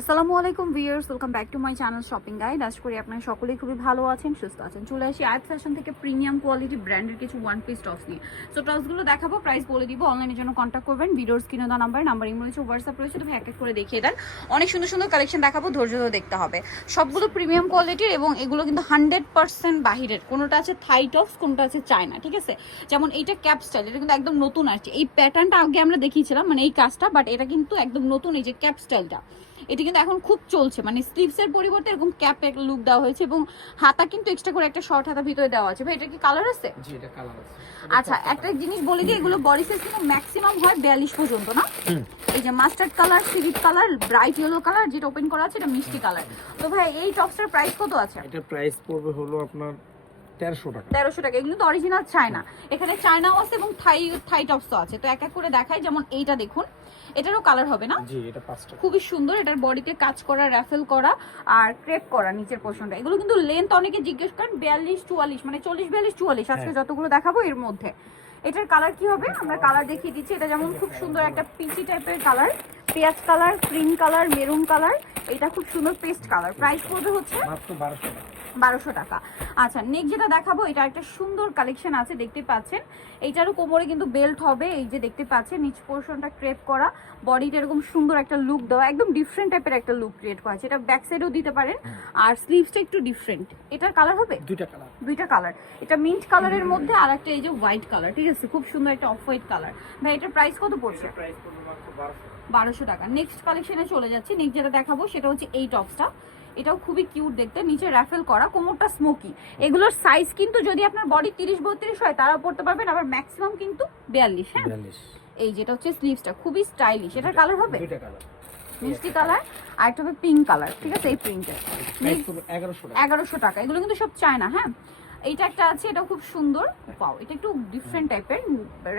আসসালামু আলাইকুম viewers, welcome back to my channel shopping guide. আশা করি আপনারা সকলেই খুবই ভালো আছেন, সুস্থ আছেন। চলে আসি আয়াত ফ্যাশন থেকে প্রিমিয়াম কোয়ালিটি ব্র্যান্ডের কিছু ওয়ান পিস টপস নিয়ে। সো টপসগুলো দেখাবো, প্রাইস বলে দিব। অনলাইনের জন্য কন্ট্যাক্ট করবেন, ভিডিওর স্ক্রিনে দেওয়া নাম্বার রয়েছে, হোয়াটসঅ্যাপ রয়েছে, তুমি এক এক করে দেখিয়ে দেন। অনেক সুন্দর সুন্দর কালেকশন দেখাবো, ধৈর্য ধরে দেখতে হবে। সবগুলো প্রিমিয়াম কোয়ালিটির এবং এগুলো কিন্তু 100% বাহিরের। কোনোটা আছে থাই টপস, কোনোটা আছে চায়না, ঠিক আছে? যেমন এইটা ক্যাপ স্টাইল, এটা কিন্তু একদম নতুন আসছে। এই প্যাটার্নটা আগে আমরা দেখিয়েছিলাম, মানে এই কাজটা, বাট এটা কিন্তু একদম নতুন। এই যে ক্যাপ স্টাইলটা, এটা কিন্তু এখন খুব চলছে, মানে স্লিভসের পরিবর্তে এরকম ক্যাপ একটা লুক দেওয়া হয়েছে এবং হাতা কিন্তু এক্সট্রা করে একটা শর্ট হাতা ভিতরে দেওয়া আছে। ভাই এটা কি কালার আছে? জি, এটা কালার আছে। আচ্ছা, একটা জিনিস বলে দিই, এগুলো বডি সাইজ কিন্তু ম্যাক্সিমাম হয় 42 পর্যন্ত, না? এই যে মাস্টার্ড কালার, সিভিট কালার, ব্রাইট ইয়েলো কালার, যেটা ওপেন করা আছে এটা মিষ্টি কালার। তো ভাই এই টপসটার প্রাইস কত আছে? এটা প্রাইস পড়বে হলো আপনার 1300 টাকা। 1300 টাকা। এগুলো তো অরিজিনাল চায়না, এখানে চায়নাও আছে এবং থাই টপসও আছে। তো এক এক করে দেখাই। যেমন এইটা দেখুন, এটারও কালার হবে না? জি, এটা 5 টাকা। খুবই সুন্দর। এটার বডিতে কাজ করা, রাফেল করা আর ক্রেপ করা নিচের পোরশনটা। এগুলো কিন্তু লেন্থ অনেকে জিজ্ঞেস করেন 42 44, মানে 40 42 44। আজকে যতগুলো দেখাবো এর মধ্যে এটার কালার কি হবে আমরা কালার দেখিয়ে দিচ্ছি। এটা যেমন খুব সুন্দর একটা পিচি টাইপের কালার, পেঁয়াজ colour, cream colour, maroon colour, এটা খুব সুন্দর পেস্ট কালার। প্রাইস পড়বে হচ্ছে মাত্র 1200 টাকা। 1200 টাকা। আচ্ছা, নেক্সট যেটা দেখাবো, এটা একটা সুন্দর কালেকশন আছে, দেখতে পাচ্ছেন। এইটারও কোমরে কিন্তু বেল্ট হবে, এই যে দেখতে পাচ্ছেন নিচ পোরশনটা ক্রেপ করা, বডিটা এরকম সুন্দর একটা লুক দেওয়া, একদম ডিফারেন্ট টাইপের একটা লুক ক্রিয়েট করা আছে। এটা ব্যাক সাইডেও দিতে পারেন, আর স্লিভসটা একটু ডিফারেন্ট। এটার কালার হবে দুইটা কালার। এটা মিন্ট কালারের মধ্যে আর একটা এই যে হোয়াইট কালার, ঠিক আছে? খুব সুন্দর একটা অফ হোয়াইট কালার। ভাই এটার প্রাইস কত পড়ছে? প্রাইস পড়বে মাত্র 1200 টাকা। নেক্সট কালেকশনে চলে যাচ্ছি। নেক্সট যেটা দেখাবো সেটা হচ্ছে এই টপসটা। এটাও খুবই কিউট দেখতে, নিচে রাফেল করা, কোমরটা স্মোকি। এগুলোর সাইজ কিন্তু যদি আপনার বডি 30 32 হয় তারাও পড়তে পারবেন, আবার ম্যাক্সিমাম কিন্তু 42। হ্যাঁ, 42। এই যেটা হচ্ছে স্লিভসটা, খুবই স্টাইলিশ। এটার কালার হবে দুইটা কালার, মিষ্টি কালার আর একটা হবে পিঙ্ক কালার, ঠিক আছে? এই প্রিন্টের প্রাইস পড়বে 1100 টাকা। 1100 টাকা। এগুলো কিন্তু সব চায়না। হ্যাঁ, এইটা একটা আছে, এটা খুব সুন্দর। পাও এটা একটু ডিফারেন্ট টাইপের,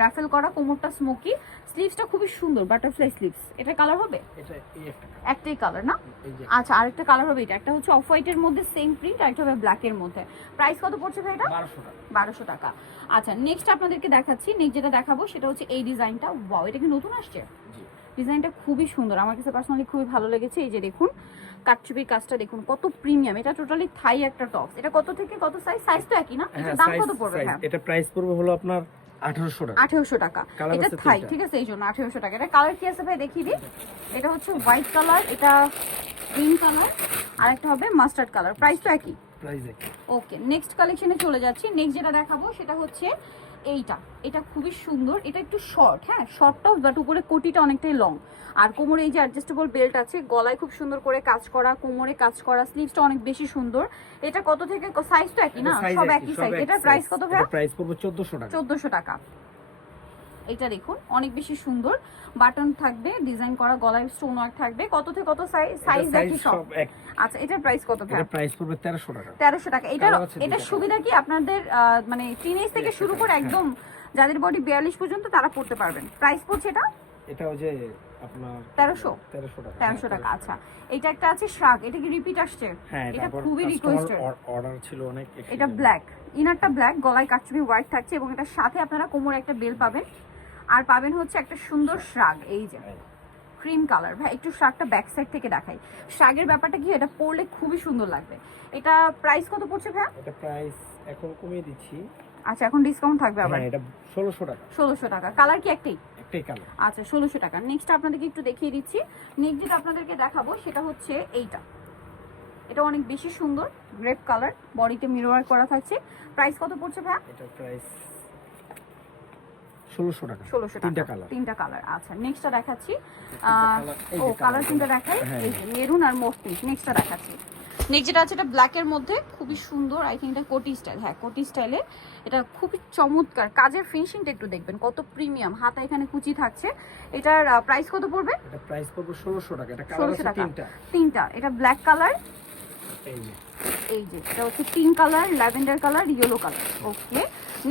রাফেল করা, কোমরটা স্মোকি, স্লিভসটা খুবই সুন্দর, বাটারফ্লাই স্লিভস। এটা কালার হবে? এটা এই একটা কালার। একটাই কালার না? এই যে আচ্ছা, আরেকটা কালার হবে। এটা একটা হচ্ছে অফ হোয়াইটের মধ্যে সেম প্রিন্ট, আর একটা হবে ব্ল্যাক এর মধ্যে। প্রাইস কত পড়ছে ভাই এটা? 1200 টাকা। 1200 টাকা। আচ্ছা, নেক্সট আপনাদেরকে দেখাচ্ছি। নেক্সট যেটা দেখাবো সেটা হচ্ছে এই ডিজাইনটা। ওয়াও, এটা কি নতুন আসছে? জি, ডিজাইনটা খুবই সুন্দর, আমার কাছে পার্সোনালি খুবই ভালো লেগেছে। এই যে দেখুন কাটচুপির কাজটা দেখুন, কত প্রিমিয়াম। এটা টোটালি থাই একটা টপস। এটা কত থেকে কত সাইজ? সাইজ তো একই না? এটা দাম কত পড়বে? হ্যাঁ, এটা প্রাইস পড়বে হলো আপনার 1800 টাকা। 1800 টাকা। এটা থাই, ঠিক আছে? এই জন্য 1800 টাকা। এটা কালার কি আছে ভাই দেখিয়ে দিই। এটা হচ্ছে হোয়াইট কালার, এটা গ্রিন কালার, আর একটা হবে মাস্টার্ড কালার। প্রাইস তো একই। প্রাইস একই। ওকে, নেক্সট কালেকশনে চলে যাচ্ছি। নেক্সট যেটা দেখাবো সেটা হচ্ছে এইটা। এটা খুবই সুন্দর, এটা একটু শর্ট, হ্যাঁ শর্ট টপ, বাট উপরে কোটিটা অনেকটাই লং, আর কোমরে এই যে অ্যাডজাস্টেবল বেল্ট আছে, গলায় খুব সুন্দর করে কাজ করা, কোমরে কাজ করা, স্লিভসটা অনেক বেশি সুন্দর। এটা কত থেকে সাইজ তো একই না? সব একই সাইজ। এটার প্রাইস কত ভাই? প্রাইস পড়বে 1400 টাকা। 1400 টাকা। এটা দেখুন অনেক বেশি সুন্দর, বাটন থাকবে, ডিজাইন করা, গলায় স্টোন ওয়ার্ক থাকবে। কত থেকে কত সাইজ একই সব? আচ্ছা, এটার প্রাইস কত ভাই? এটা প্রাইস পড়বে 1300 টাকা। 1300 টাকা। এটা সুবিধা কি আপনাদের, মানে টিনেজ থেকে শুরু করে একদম যাদের বডি 42 পর্যন্ত তারা পড়তে পারবেন। প্রাইস পড়ছে এটা ওই যে আপনার 1300 টাকা। 1300 টাকা। আচ্ছা, এটা একটা আছে শ্রাগ, এটা কি রিপিট আসছে? হ্যাঁ, এটা খুবই রিকোয়েস্টেড। অর্ডার ছিল অনেক। এটা ব্ল্যাক, ইনারটা ব্ল্যাক, গলায় কাটচুপি হোয়াইট থাকছে এবং এটার সাথে আপনারা কোমরে একটা বেল পাবেন, আর পাবেন হচ্ছে একটা সুন্দর শ্রাগ। এই যে ক্রিম কালার। ভাই একটু শ্রাগটা ব্যাক সাইড থেকে দেখাই। শ্রাগের ব্যাপারটা কি, এটা পরলে খুবই সুন্দর লাগবে। এটা প্রাইস কত পড়ছে ভাই? এটা প্রাইস এখন কমিয়ে দিচ্ছি। আচ্ছা, এখন ডিসকাউন্ট থাকবে আবার? হ্যাঁ, এটা 1600 টাকা। 1600 টাকা। কালার কি একটাই? একটাই কালার। আচ্ছা, 1600 টাকা। নেক্সট আপনাদেরকে একটু দেখিয়ে দিচ্ছি। নেক্সট যেটা আপনাদেরকে দেখাবো সেটা হচ্ছে এইটা। এটা অনেক বেশি সুন্দর, গ্রেপ কালার, বডিতে মিরর ওয়ার্ক করা থাকছে। প্রাইস কত পড়ছে ভাই? এটা প্রাইস 1600 টাকা। 1600 টাকা। তিনটা কালার। তিনটা কালার। আচ্ছা, নেক্সটটা দেখাচ্ছি। এই ও যে কালার তিনটা দেখাই। এই যে মেরুন আর মোস্ট পিঙ্ক। নেক্সটটা দেখাচ্ছি। নেক্সট যেটা আছে এটা ব্ল্যাকের মধ্যে, খুবই সুন্দর। আই থিঙ্ক এটা কোটি স্টাইল। হ্যাঁ, কোটি স্টাইলে। এটা খুবই চমৎকার, কাজের ফিনিশিংটা একটু দেখবেন কত প্রিমিয়াম। হাতা এখানে কুচি থাকছে। এটার প্রাইস কত পড়বে? এটা প্রাইস পড়বে 1600 টাকা। এটা কালার আছে তিনটা। এটা ব্ল্যাক কালার, এই যে এটা হচ্ছে pink colour, lavender colour, yellow colour. Okay,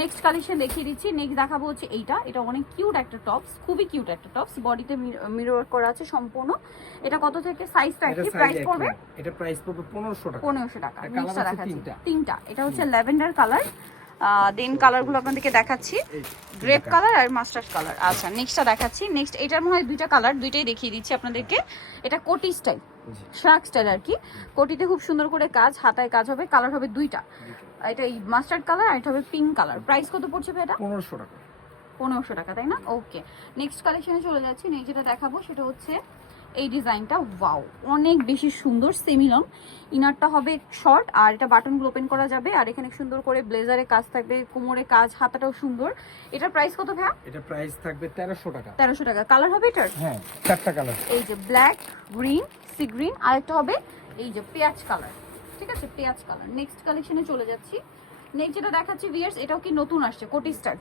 next collection দেখিয়ে দিচ্ছি। নেক্সট দেখাবো হচ্ছে এইটা। এটা অনেক কিউট একটা টপস, খুবই কিউট একটা টপস, বডিতে মিরর ওয়ার্ক করা আছে সম্পূর্ণ। এটা কত থেকে সাইজটা কি প্রাইস পড়বে? এটা প্রাইস পড়বে 1500 টাকা। 1500 টাকা। নেক্সটটা দেখাচ্ছি। তিনটা। তিনটা। এটা হচ্ছে ল্যাভেন্ডার কালার, দেন কালারগুলো আপনাদেরকে দেখাচ্ছি, গ্রেপ কালার আর মাস্টার্ড কালার। আচ্ছা, নেক্সটটা দেখাচ্ছি। নেক্সট এটার মধ্যে দুইটা কালার, দুইটাই দেখিয়ে দিচ্ছি আপনাদেরকে। এটা কোটি স্টাইল, জি শার্ক স্টাইল আর কি। কোটিতে খুব সুন্দর করে কাজ, হাতায় কাজ হবে, কালার হবে দুইটা, এটা এই মাস্টার্ড কালার আর এটা হবে পিঙ্ক কালার। প্রাইস কত পড়ছে ভাই এটা? 1500 টাকা। 1500 টাকা, তাই না? ওকে, নেক্সট কালেকশনে চলে যাচ্ছি। নেক্সট যেটা দেখাবো সেটা হচ্ছে এই ডিজাইনটা। ওয়াও, অনেক বেশি সুন্দর, সেমি লং, ইনারটা হবে শর্ট আর এটা বাটনগুলো ওপেন করা যাবে আর এখানে সুন্দর করে ব্লেজারে কাজ থাকবে, কোমরে কাজ, হাতাটাও সুন্দর। এটার প্রাইস কত ভাই? এটা প্রাইস থাকবে 1300 টাকা। 1300 টাকা। কালার হবে এটার? হ্যাঁ, চারটা কালার। এই যে ব্ল্যাক, গ্রিন, সি গ্রিন আর একটা হবে এই যে পেঁয়াজ কালার। ঠিক আছে, পেঁয়াজ কালার। নেক্সট কালেকশনে চলে যাচ্ছি। নেক্সট যেটা দেখাচ্ছি ভিউয়ার্স, এটাও কি নতুন আসছে, কোটি স্টার,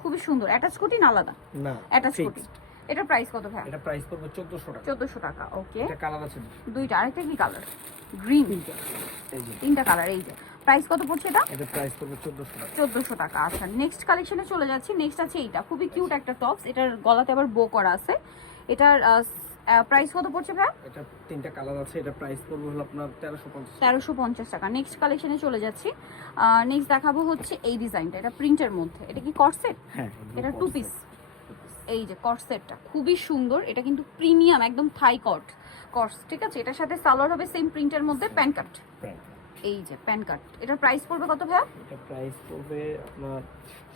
খুবই সুন্দর। অ্যাটাচ কোটি না আলাদা? না, অ্যাটাচ কোটি। এটার প্রাইস কত ভাই? এটা প্রাইস পড়বে 1400 টাকা। 1400 টাকা। ওকে, এটা কালার আছে দুইটা। আরেকটা কি কালার? গ্রিন। এই যে তিনটা কালার। এই যে প্রাইস কত পড়ছে এটা? এটা প্রাইস পড়বে 1400 টাকা। 1400 টাকা। আচ্ছা, নেক্সট কালেকশনে চলে যাচ্ছি। নেক্সট আছে এইটা, খুবই কিউট একটা টপস, এটার গলাতে আবার বো করা আছে। এটার প্রাইস কত পড়ছে ভাই? এটা তিনটা কালার আছে। এটা প্রাইস পড়বে হলো আপনার 1350। 1350 টাকা। নেক্সট কালেকশনে চলে যাচ্ছি। নেক্সট দেখাবো হচ্ছে এই ডিজাইনটা, এটা প্রিন্টের মধ্যে। এটা কি কর্সেট? হ্যাঁ, এটা টু পিস। এই যে কর্সেটটা খুবই সুন্দর, এটা কিন্তু প্রিমিয়াম একদম থাই কর্স। ঠিক আছে, এটার সাথে সালোয়ার হবে সেম প্রিন্টের মধ্যে, প্যান কাট। এই যে প্যান কাট। এটার প্রাইস পড়বে কত ভাই? এটা প্রাইস পড়বে আপনার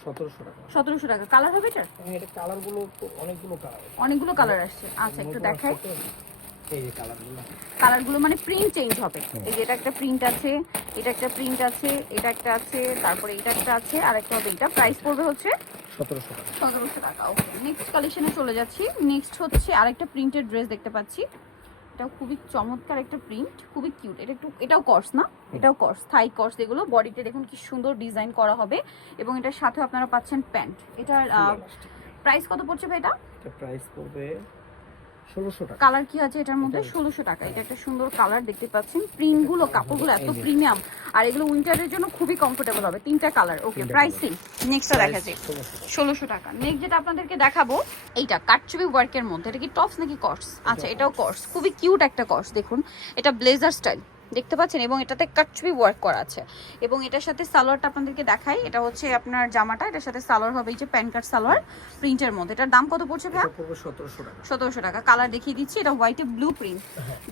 1700 টাকা। 1700 টাকা। কালার হবে এটার? হ্যাঁ, এটা কালারগুলো অনেকগুলো কালার। অনেকগুলো কালার আসছে। আচ্ছা, একটু দেখাই এই যে কালারগুলো। কালারগুলো, মানে প্রিন্ট চেঞ্জ হবে। এই যে এটা একটা প্রিন্ট আছে, এটা একটা প্রিন্ট আছে, এটা একটা আছে, তারপরে এটা একটা আছে আর একটা হবে এটা। প্রাইস পড়বে হচ্ছে 1700 টাকা। 1700 টাকা। ওকে, নেক্সট কালেকশনে চলে যাচ্ছি। নেক্সট হচ্ছে আরেকটা প্রিন্টেড ড্রেস দেখতে পাচ্ছি। এটাও খুবই চমৎকার একটা প্রিন্ট, খুবই কিউট। এটা একটু, এটাও কর্স না? এটাও কর্স, থাই কর্স। এগুলো বডিতে দেখুন কি সুন্দর ডিজাইন করা হবে এবং এটার সাথে আপনারা পাচ্ছেন প্যান্ট। এটার প্রাইস কত পড়ছে ভাই এটা? এটা প্রাইস পড়বে 1600 টাকা। কালার কি আছে এটার মধ্যে? 1600 টাকা। এটা একটা সুন্দর কালার দেখতে পাচ্ছেন। প্রিন্ট গুলো, কাপড়গুলো এত প্রিমিয়াম আর এগুলো উইন্টারের জন্য খুবই কমফোর্টেবল হবে। তিনটা কালার। ওকে, প্রাইসিং নেক্সটটা দেখাচ্ছি 1600 টাকা। নেক্সট যেটা আপনাদেরকে দেখাবো এইটা কাটচুপি ওয়ার্কের মধ্যে। এটা কি টপস নাকি কর্স? আচ্ছা, এটাও কর্স, খুবই কিউট একটা কর্স। দেখুন এটা ব্লেজার স্টাইল দেখতে পাচ্ছেন এবং এটাতে কাটচুপি ওয়ার্ক করা আছে এবং এটার সাথে সালোয়ারটা আপনাদেরকে দেখাই। এটা হচ্ছে আপনার জামাটা, এটার সাথে সালোয়ার হবে এই যে প্যান কাট সালোয়ার প্রিন্টের মধ্যে। এটার দাম কত পড়ছে ভাই? এটা পড়বে 1700 টাকা। 1700 টাকা। কালার দেখিয়ে দিচ্ছি। এটা হোয়াইটে ব্লু প্রিন্ট,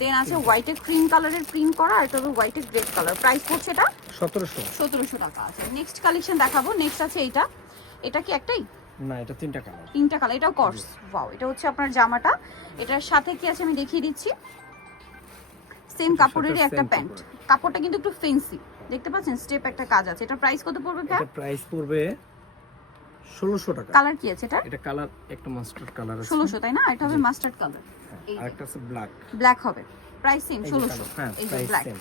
দেন আছে হোয়াইটে ক্রিম কালারের প্রিন্ট করা আর এটা হবে হোয়াইটে গ্রে কালার। প্রাইস পড়ছে এটা 1700 টাকা। আছে নেক্সট কালেকশন দেখাবো। নেক্সট আছে এইটা। এটা কি একটাই? না, এটা তিনটা কালার। তিনটা কালার। এটাও কর্স। ওয়াও, এটা হচ্ছে আপনার জামাটা, এটার সাথে কি আছে আমি দেখিয়ে দিচ্ছি। সেম কাপড়েরই একটা প্যান্ট। কাপড়টা কিন্তু একটু ফেন্সি দেখতে পাচ্ছেন, স্টেপ একটা কাজ আছে। এটা প্রাইস কত পড়বে ভাই? এটা প্রাইস পড়বে 1600 টাকা। কালার কি আছে এটা? এটা কালার একটা মাস্টার্ড কালার আছে। 1600, তাই না? এটা হবে মাস্টার্ড কালার। এই আরেকটা আছে ব্ল্যাক। ব্ল্যাক হবে। Price same 1600। হ্যাঁ, এই যে প্রাইস ব্ল্যাক। সেম।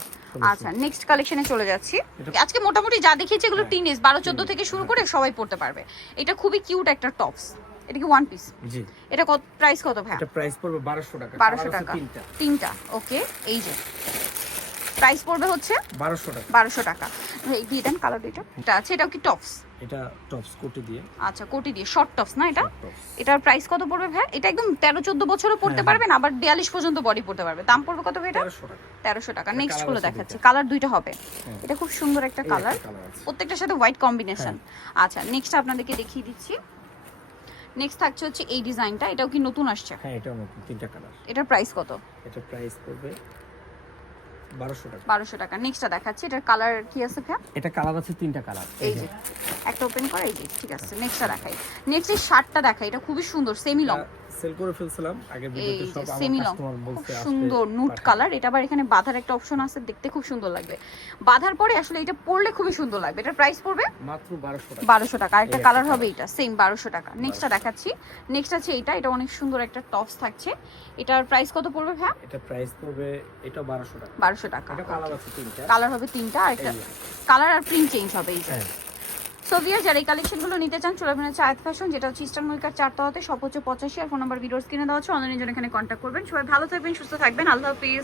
আচ্ছা, নেক্সট কালেকশনে চলে যাচ্ছি। আজকে মোটামুটি যা দেখিয়েছি এগুলো টিনেজ 12-14 থেকে শুরু করে সবাই পড়তে পারবে। এটা খুবই কিউট একটা টপস। এটা কি ওয়ান পিস? জি। এটা কত প্রাইস কত ভাই? এটা প্রাইস পড়বে 1200 টাকা। 1200 টাকা। তিনটা। ওকে, এই যে প্রাইস পড়বে হচ্ছে 1200 টাকা। 1200 টাকা। এই দিয়ে দেন কালার দুইটা। এটা আছে, এটাও কি টপস? এটা টপস কোটি দিয়ে। আচ্ছা, কোটি দিয়ে শর্ট টপস না এটা? টপস। এটার প্রাইস কত পড়বে ভাই? এটা একদম 13-14 বছরও পড়তে পারবেন, আবার 42 পর্যন্ত বডি পড়তে পারবে। দাম পড়বে কত ভাই এটা? 1300 টাকা। 1300 টাকা। নেক্সট কালার গুলো আছে দেখাচ্ছি। কালার দুইটা হবে। হ্যাঁ। এটা খুব সুন্দর একটা কালার, কালার আছে। প্রত্যেকটার সাথে হোয়াইট কম্বিনেশন। আচ্ছা, নেক্সট আপনাদেরকে দেখিয়ে দিচ্ছি। নেক্সট থাকছে হচ্ছে এই ডিজাইনটা। এটাও কি নতুন আসছে? হ্যাঁ, এটাও নতুন, তিনটা কালার। এটার প্রাইস কত? এটা প্রাইস পড়বে 1200 টাকা। 1200 টাকা। নেক্সটটা দেখাচ্ছি। এটার কালার কি আছে ভাই? এটা কালার আছে তিনটা কালার। এই যে একটা ওপেন করা, এই যে ঠিক আছে। নেক্সটটা দেখাই। নেক্সট এই শার্টটা দেখাই। এটা খুবই সুন্দর, সেমি লং। সেল করে ফেলছিলাম আগের ভিডিওতে, এই সব যে আমার সেমি লং, কাস্টমার খুব বলতে আসবে সুন্দর নুট কালার। এটা আবার এখানে বাঁধার একটা অপশন আছে, দেখতে খুব সুন্দর লাগবে। বাঁধার পরে আসলে এটা পরলে খুবই সুন্দর লাগবে। এটার প্রাইস পড়বে মাত্র 1200 টাকা। 1200 টাকা। আরেকটা কালার হবে এটা সেম 1200 টাকা। নেক্সটটা দেখাচ্ছি। নেক্সট আছে এটা। এটা অনেক সুন্দর একটা টপস থাকছে। এটার প্রাইস কত পড়বে ভাই? এটা প্রাইস পড়বে এটা 1200 টাকা। 1200 টাকা। এটা কালার আছে তিনটা। কালার হবে তিনটা, আরেকটা কালার আর প্রিন্ট চেঞ্জ হবে এই যে। হ্যাঁ। সো ভিউয়ার্স, যারা এই কালেকশনগুলো নিতে চান চলে আসবেন চায়েত ফ্যাশন, যেটা হচ্ছে ইস্টার্ন মল্লিকার 4 তলাতে, সব হচ্ছে 85 আর ফোন নাম্বার ভিডিওর স্ক্রিনে দেওয়া আছে। অনলাইনে জন্য এখানে কন্ট্যাক্ট করবেন। সবাই ভালো থাকবেন, সুস্থ থাকবেন। আল্লাহ হাফেজ।